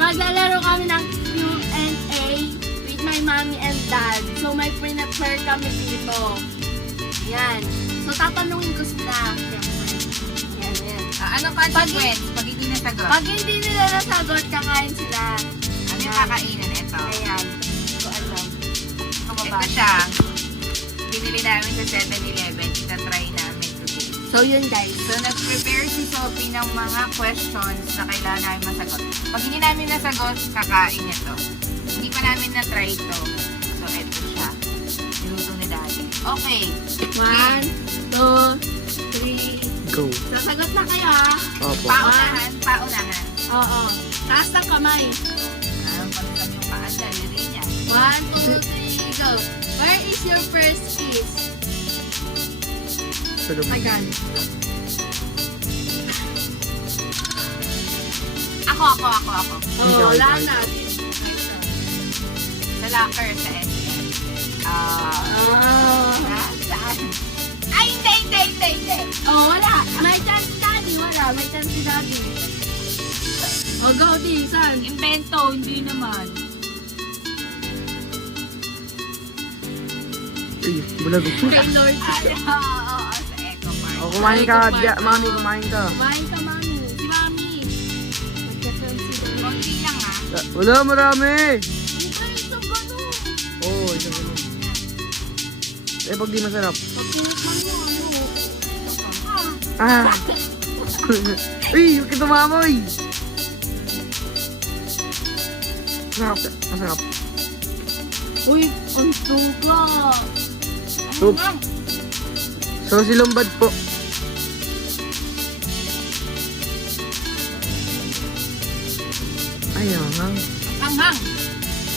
Maglalaro kami ng Q&A with my mommy and dad. So may prepare kami dito. Yan. So tatanungin ko sila. Yan, yan. Anong consequence pag hindi nasagot? Pag hindi nila nasagot, kakain sila. Ano yung kakainin? Ito. Ayan. Hindi ko alam. Ito siya. Binili namin sa 7-Eleven. Itatry namin today. So yun guys. So nag-prepare si Sophie ng mga questions na kailangan namin masagot. Pag hindi namin nasagot, kakain ito. Hindi pa namin na-try ito. So ito siya. Niluto ni Daddy. Okay. 1, 2, 3. Go. Sasagot na kayo ha. Opo. Paunahan. Paunahan. Oo. Taas ng kamay. Pagkakam yung paan. Daliri niya. 1, 2, 3, go. Where is your first kiss? Sa loob. My God. Ako. Oo, wala na. Sa locker sa SM. Saan? Ay, hindi. Oh, wala. May chance si Daddy. Wala. May chance si Daddy. Oh, go, di. Saan? Invento, hindi naman. Uy, bulag. Kay Lord. Oo, sa Eco Park. Oh, kumain ka. Ay, Diya, mami, kumain ka. Kumain ka, mami. Si mami. Magka-chance si Daddy. Konti lang ha. Wala, marami. Hindi kayo sa gano'n. Oo, isang ano. Eh, pag di masarap. Pag pinagman mo, ano? Ah! Uy, huwag ka tumamoy! Masarap. Uy, ang suka. Soup. So, silumbad po. Ayaw, ha? Hanghang.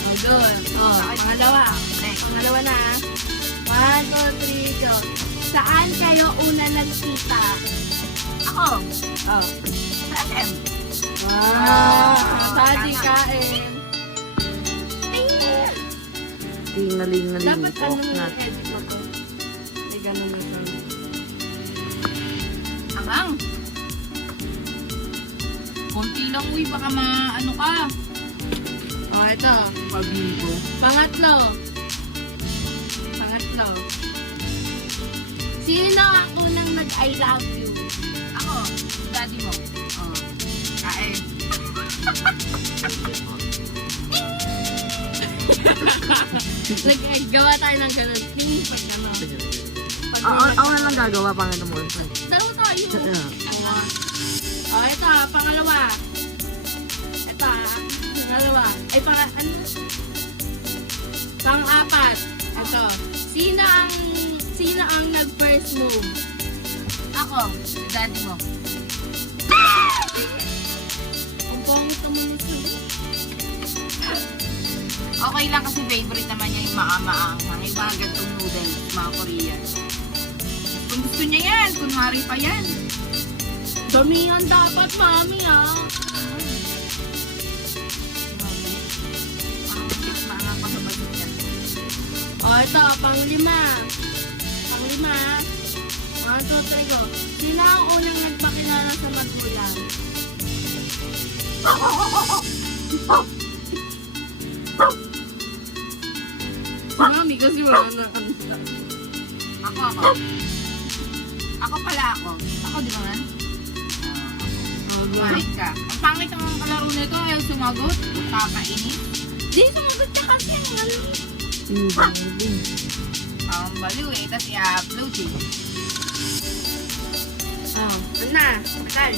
Oh, good. Oh, pangalawa. Pangalawa na. 1, 2, 3, go. Saan kayo una nagkita? Ako. Oh. Sa SM. Wow. Daddy kain. Tingaling-ngaling Dapat po. ano na edit mo to. May ganun na to. Hanghang. Konti lang, uy. Baka maano ka. Oh, ito. Pabibo. Pangatlo. Sino ang unang nag-I love you? Ako. Daddy mo. Oh. Kain. Nag-gawa tayo ng ganun. Tingin pag ano. Ako na lang gagawa, pangano mo. Dalawa tayo. Yeah. Oh, ito. Pangalawa. Ito. Pangalawa. Ay, ano? Pang-apat. Ito. Sino ang nag-first move? Ako. Si Daddy mo. Ang pangit naman ito. Okay lang kasi favorite naman niya yung maamaanghang. Yung mga gantong noodles, mga Korean. Kung gusto niya yan, kunwari pa yan. Damihan dapat, mami, ah. Mas maangang pa sa basit yan. Oh, ito. Pang-lima. 1, 2, 3, go. Sino ang unang nagpakilala sa magulang? Mami, kasi wala na kanta. Ako. Ako pala ako. Ako, di ba man? Kumain ka. Ang pangit ang kalaro nito, ayaw sumagot. Kakainis. Di, sumagot ka kasi. Ano? Ang baliw eh. Tapos i-upload eh. Oh, ano na? Bakal.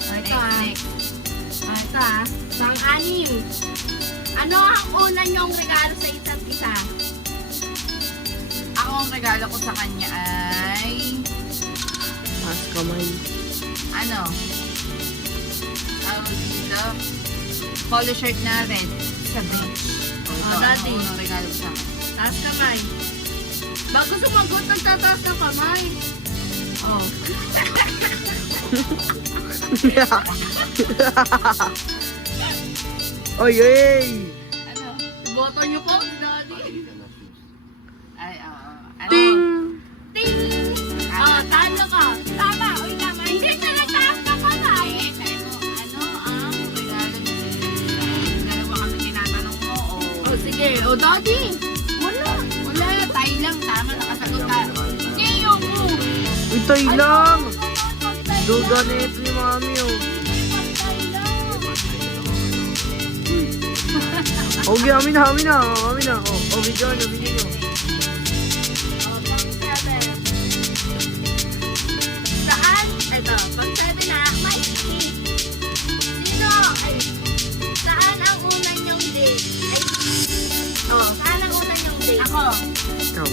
Oh, ito ah. Next. Oh, ito ah. Pang-anim. Ano ang una niyong regalo sa isa't isa? Ako ang regalo ko sa kanya ay... Mas kamay. Ano? Tawag dito. Polo shirt na red. Sa beach. Oh, dati. Ano ang regalo ko sa akin? Taas kamay. Bago sumagot, nagtataas ng kamay. Oh. Oy, oy! Ano? Boto niyo po, Daddy. Ay, ano? Ting! Ting! Oh, Sige, o daddy. Wala. Wala, tayo lang. Tama, nakasagot tayo. Hindi, yung Uy, tayo lang! Pantay Duda lang. na ito ni mami, oh. Pantay lang. Okay, amin na. Oh, video nyo. O, pang 7. Saan? Ito, pang 7 na. May sino? Ay, saan ang una niyong date? Ay, saan ang una niyong date? Ako. Ikaw.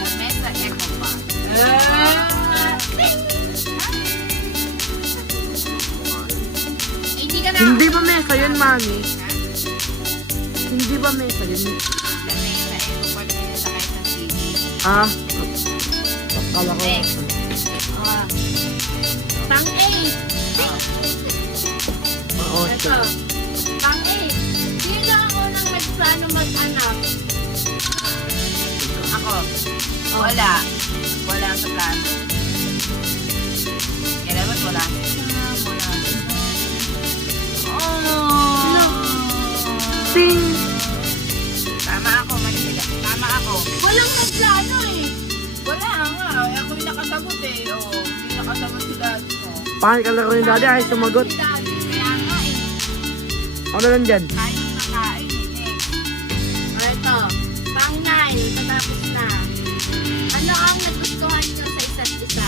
Lamesa Eco Park. Hindi ka na. Hindi ba mesa yun, mami? Ha? Hindi ba mesa yun? Lamesa Eco Park na sa Quezon City. Ah? Akala ko. Next. Pang 8. Oo, Ito. Pang 8. Sino ang unang nagplano mag-anak? Ako. Wala. Wala sa plano. Kaya dapat wala. Wala. Oh. Ting! Tama ako, mali sila. Tama ako. Walang nagplano eh. Wala nga. Ako yung nakasagot eh. Oo. Hindi nakasagot si daddy mo. Paano kalaro ni daddy ay sumagot? Si daddy. Kaya nga eh. Ano lang dyan? Kain na kain eh. O ito. Pang 9. Patapos na. Ano ang nagustuhan niyo sa isa't isa?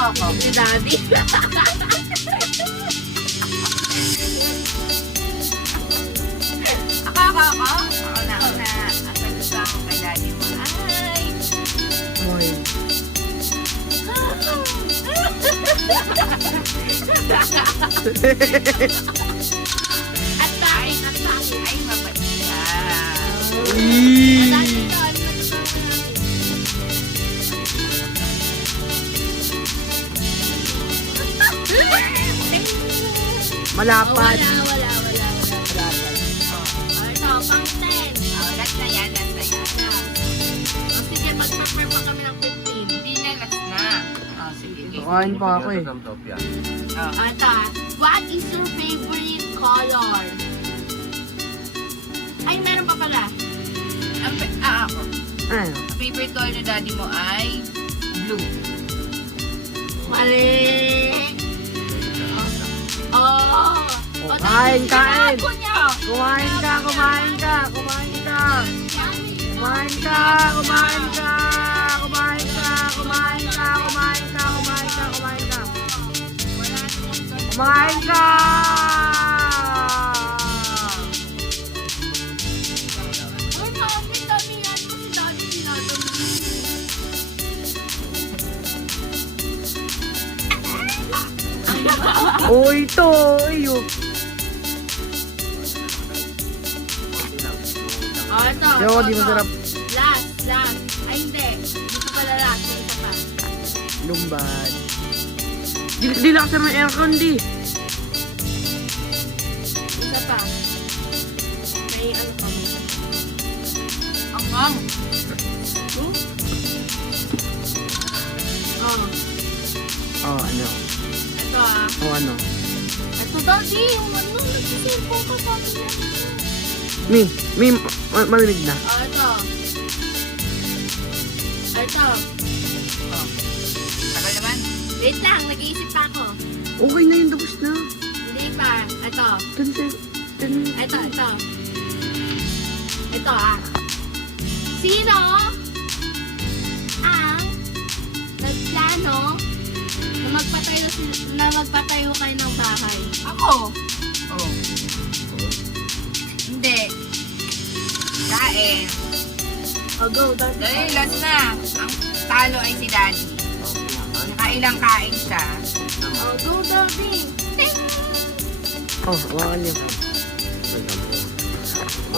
Ako. Si daddy. Ako. Ako na. Ang gusto ako kay daddy mo. Ay. Moy. At bakit? At bakit? Ay, mabait siya. Eee! Dati ito, ano nagustuhan mo natin? Malapad. Wala. Malapad. O ito, pang 10. Oh, last na yan. O sige, mag-prepare pa kami ng 15. Hindi na last na. Oh, sige. Kukain pa ako eh. Oh. O ito, what is your favorite color? Ay, meron pa pala. Ako. Ano? Favorite color ni daddy mo ay blue. Mali. Oh. Oh, kain. Ako niya. Kumain ka. Kumain ka! Ay, mami, dami yan. Kasi dami sinadami. Oh, ito. Ayo. Oh, ito. Yo, di masarap. Last. Ay, hindi. Dito pala last. May isa pa. Lumbad. Di lang sa may aircon, di. Isa pa. May ano pa. Ang ang. Oh. Oh, ano? Ito ah. Oh, ano? Ito daddy. Yung ano. Nagsisilpong ka pa. Malamig na. Oh, ito. Ito. Oh. Tagal naman. Wait lang. Nag-iisip pa ako. Okay na yun, tapos na. Hindi pa. Ito. Ito. Ito ah. Sino ang nagplano na magpatayo kayo ng bahay? Ako. Oh. Hindi. Kain. O go, daddy. Dahil last na. Ang talo ay si daddy. Nakailang kain siya. O go, daddy. Oh, hawakan niyo.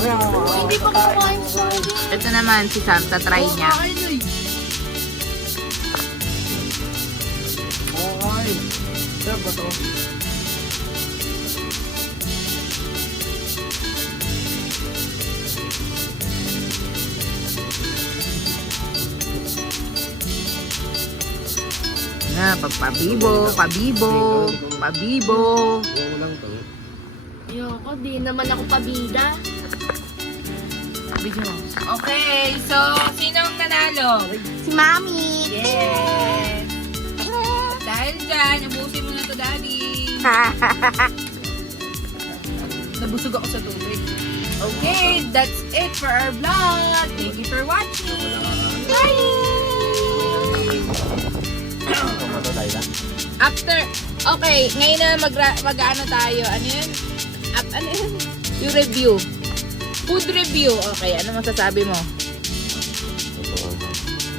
Hindi pa kumain sa daddy. Ito naman si Sam, tatry niya. Okay. Sarap ba to? Na, pabibo. Huwag lang to. Ayoko, di naman ako pabida. Video mo. Okay, so sinong nanalo? Si Mami. Yes! Dahil dyan, ubusin mo na to, Daddy. Nabusog ako sa tubig. Okay, that's it for our vlog. Thank you for watching. Bye! After, okay, ngayon na mag-ano tayo. Ano yun? Ano yun? Yung review. Food review. Okay, ano masasabi mo?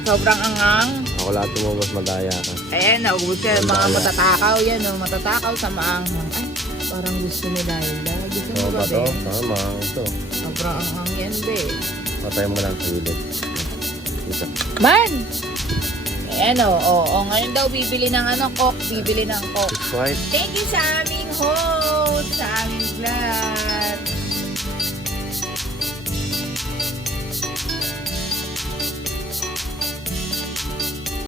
Sobrang angang. Ako lahat tumubos, madaya ka. Ayan, naubos ka. Mga matatakaw yan, no? Matatakaw sa maanghang. Ay, parang gusto ni Laila. Gusto mo So, ba, ba to? be? Tama, ito. Sobrang anghang yan, be. Patay mo lang sa gilid. Ito. Man! Ayan, ngayon daw bibili ng Coke. Bibili ng Coke. It's white. Thank you sa aming host, sa aming vlog.